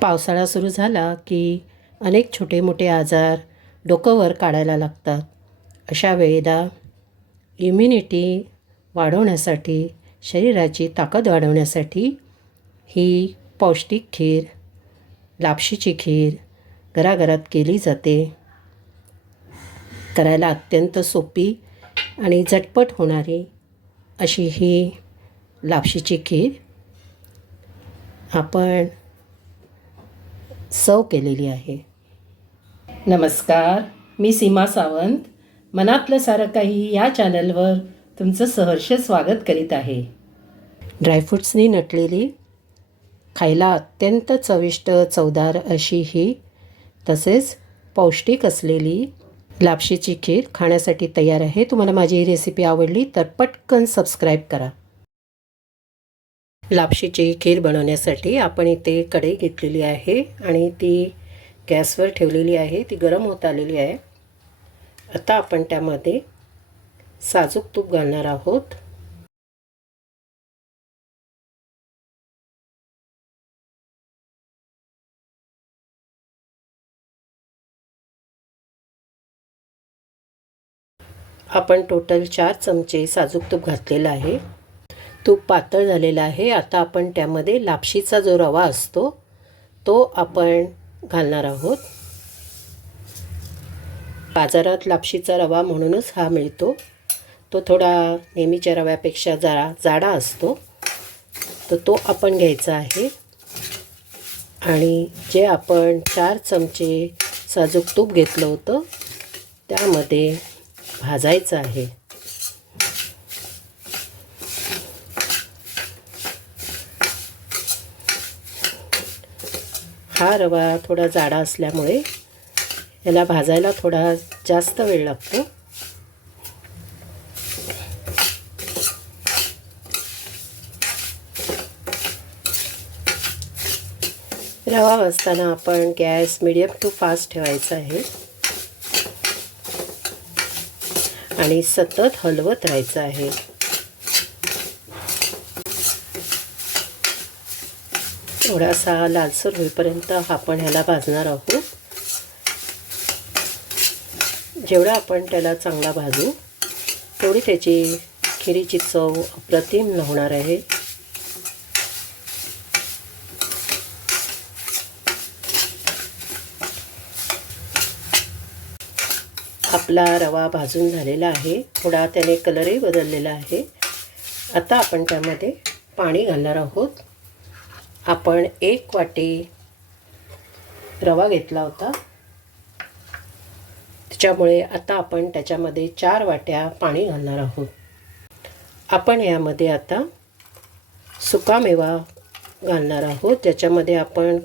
पावसाळा सुरू झाला की अनेक छोटे मोठे आजार डोकं वर काढायला लागतात. अशा वेळेला इम्युनिटी वाढवण्यासाठी शरीराची ताकद वाढवण्यासाठी ही पौष्टिक खीर लापशीची खीर घराघरात केली जाते. करायला अत्यंत सोपी आणि झटपट होणारी अशी ही लापशीची खीर आपण सव केलेली आहे. नमस्कार मी सीमा सावंत. मनातलं सारं काही या चॅनलवर तुमचं सहर्ष स्वागत करीत आहे. ड्रायफ्रुट्सनी नटलेली खायला अत्यंत चविष्ट चवदार अशी ही तसेच पौष्टिक असलेली लापशीची खीर खाण्यासाठी तयार आहे. तुम्हाला माझी ही रेसिपी आवडली तर पटकन सबस्क्राईब करा. लापशीची खीर बनवण्यासाठी आपण इथे कढई घेतलेली आहे आणि ती गॅसवर ठेवलेली आहे ती गरम होत आलेली आहे. आता आपण त्यामध्ये साजूक तूप घालणार आहोत. आपण टोटल चार चमचे साजूक तूप घातलेलं आहे. तूप पातळ झालेलं आहे. आता आपण त्यामध्ये लापशीचा जो रवा असतो तो आपण घालणार आहोत. बाजारात लापशीचा रवा म्हणूनच हा मिळतो. तो थोडा नेहमीच्या रव्यापेक्षा जरा जाडा असतो. तर तो आपण घ्यायचा आहे. आणि जे आपण चार चमचे साजूक तूप घेतलं होतं त्यामध्ये भाजायचं आहे. हा रवा थोडा जाडा असल्यामुळे याला भाजायला थोडा जास्त वेळ लागतो. रवा भाजताना आपण गॅस मिडियम टू फास्ट ठेवायचा आहे. आणि सतत हलवत राहायचं आहे. थोडासा लालसर होईपर्यंत आपण ह्याला भाजणार आहोत. जेवढा आपण त्याला चांगला भाजू तेवढी त्याची खिरीची चव अप्रतिम होणार आहे. आपला रवा भाजून झालेला आहे. थोडा त्याने कलरही बदललेला आहे. आता आपण त्यामध्ये पाणी घालणार आहोत. आपण एक वाटी रवा घेतला होता. त्याच्यामुळे आता आपण त्याच्यामध्ये चार वाट्या पाणी घालणार आहोत. आपण यामध्ये आता सुकामेवा घालणार आहोत. ज्याच्यामध्ये आपण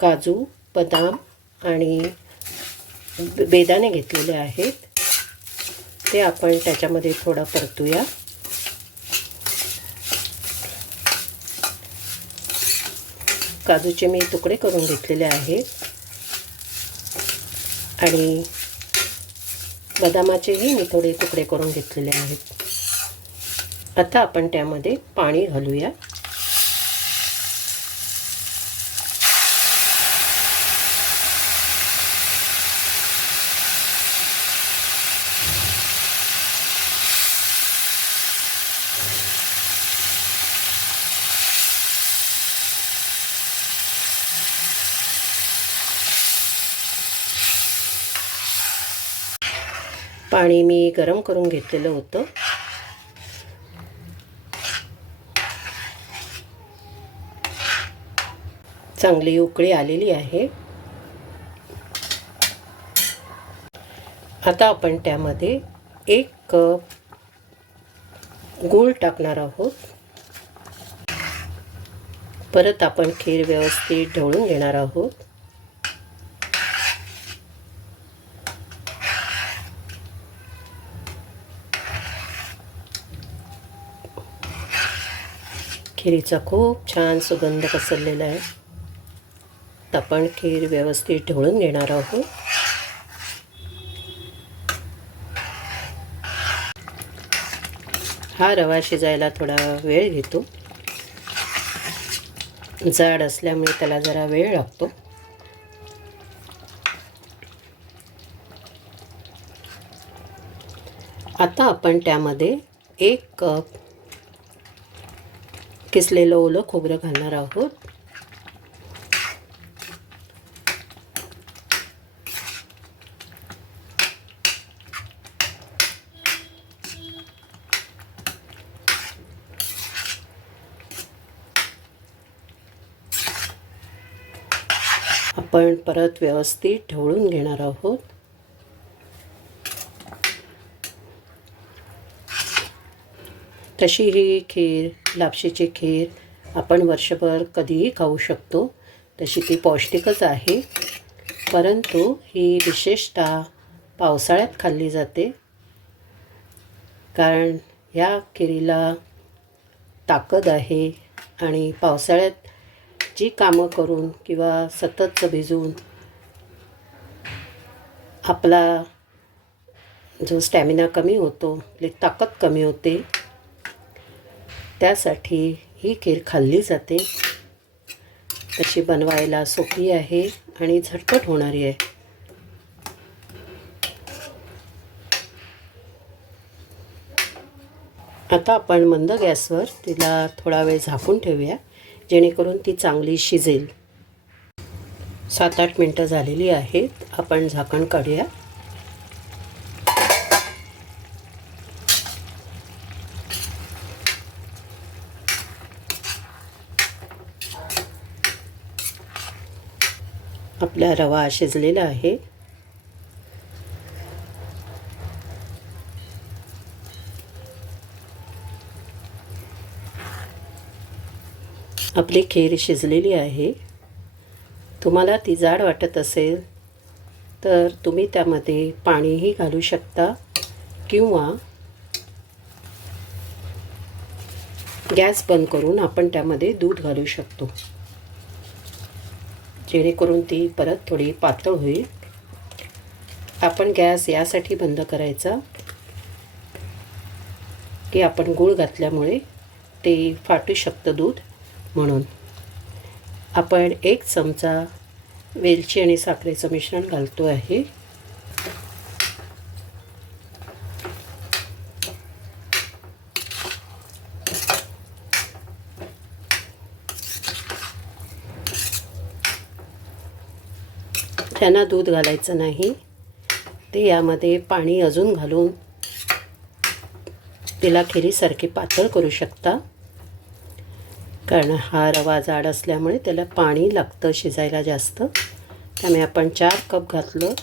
काजू बदाम आणि बेदाणे घेतलेले आहेत. ते आपण त्याच्यामध्ये थोडं परतूया. काजूचे मी तुकडे करून घेतलेले आहेत. आणि बदामाचेही मी थोडे तुकडे करून घेतलेले आहेत. आता आपण त्यामध्ये पाणी घालूया. पाणी मी गरम करून घेतलेलं होतं. चांगली उकळी आलेली आहे. आता आपण त्यामध्ये एक कप गूळ टाकणार आहोत. परत आपण खीर व्यवस्थित ढवळून घेणार आहोत. खिरीचा खूप छान सुगंध पसरलेला आहे. आपण खीर व्यवस्थित ढवळून घेणार आहोत. हा रवा शिजायला थोडा वेळ घेतो. जाड असल्यामुळे त्याला जरा वेळ लागतो. आता आपण त्यामध्ये एक कप किसलेलं ओलं खोबरं घालणार आहोत. आपण परत व्यवस्थित ढवळून घेणार आहोत. तशी ही खीर लापशीची खीर आपण वर्षभर कधीही खाऊ शकतो. तशी ती पौष्टिकच आहे. परंतु ही विशेषतः पावसाळ्यात खाल्ली जाते. कारण ह्या खिरीला ताकद आहे आणि पावसाळ्यात जी कामं करून किंवा सतत भिजून आपला जो स्टॅमिना कमी होतो आपली ताकद कमी होते त्यासाठी ही खीर खाल्ली जाते. तशी बनवायला सोपी आहे आणि झटपट होणारी आहे. आता आपण मंद गॅसवर तिला थोडा वेळ झाकून ठेवूया जेणेकरून ती चांगली शिजेल. सात आठ मिनटं झालेली आहेत. आपण झाकण काढूया. आपला रवा शिजलेला आहे. आपली खीर शिजलेली आहे. तुम्हाला ती जाड वाटत असेल तर तुम्ही त्यामध्ये पाणीही घालू शकता किंवा गॅस बंद करून आपण त्यामध्ये दूध घालू शकतो. जेणेकरून ती परत थोडी पातळ होईल. आपण गॅस यासाठी बंद करायचा. की आपण गूळ घातल्यामुळे ते फाटू शकतं दूध म्हणून. आपण एक चमचा वेलची आणि साखरेचं मिश्रण घालतो आहे. त्यांना दूध घालायचं नाही. ते यामध्ये पाणी अजून घालून तिला खिरीसारखी पातळ करू शकता. कारण हा रवा जाड असल्यामुळे त्याला पाणी लागतं शिजायला जास्त. त्यामुळे आपण चार कप घातलं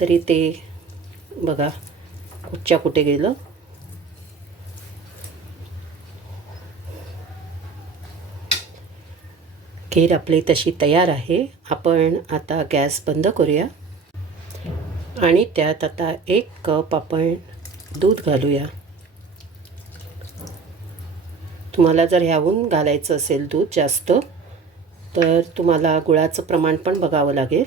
तरी ते बघा कुठच्या कुठे गेलं. खीर आपली तशी तयार आहे. आपण आता गॅस बंद करूया. आणि त्यात आता एक कप आपण दूध घालूया. तुम्हाला जर ह्याहून घालायचं असेल दूध जास्त तर तुम्हाला गुळाचं प्रमाण पण बघावं लागेल.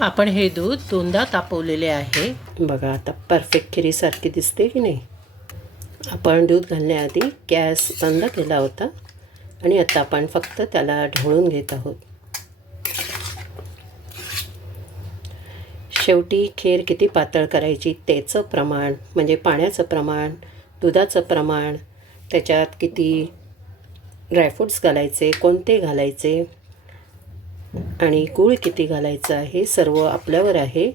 आपण हे दूध दोनदा तापवलेले आहे. बघा आता परफेक्ट खिरीसारखी दिसते की नाही? आपण दूध घालण्याआधी गॅस बंद केला होता. आणि आता आपण फक्त त्याला ढवळून घेत आहोत. शेवटी खीर किती पातळ करायची त्याचं प्रमाण म्हणजे पाण्याचं प्रमाण दुधाचं प्रमाण त्याच्यात किती ड्रायफ्रूट्स घालायचे कोणते घालायचे आणि गूळ किती घालायचं आहे सर्व आपल्यावर आहे.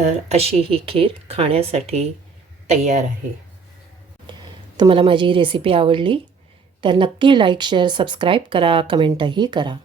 तर अशी ही खीर खाण्यासाठी तयार आहे. तुम्हाला माझी रेसिपी आवडली तर नक्की लाईक शेअर सबस्क्राईब करा कमेंटही करा.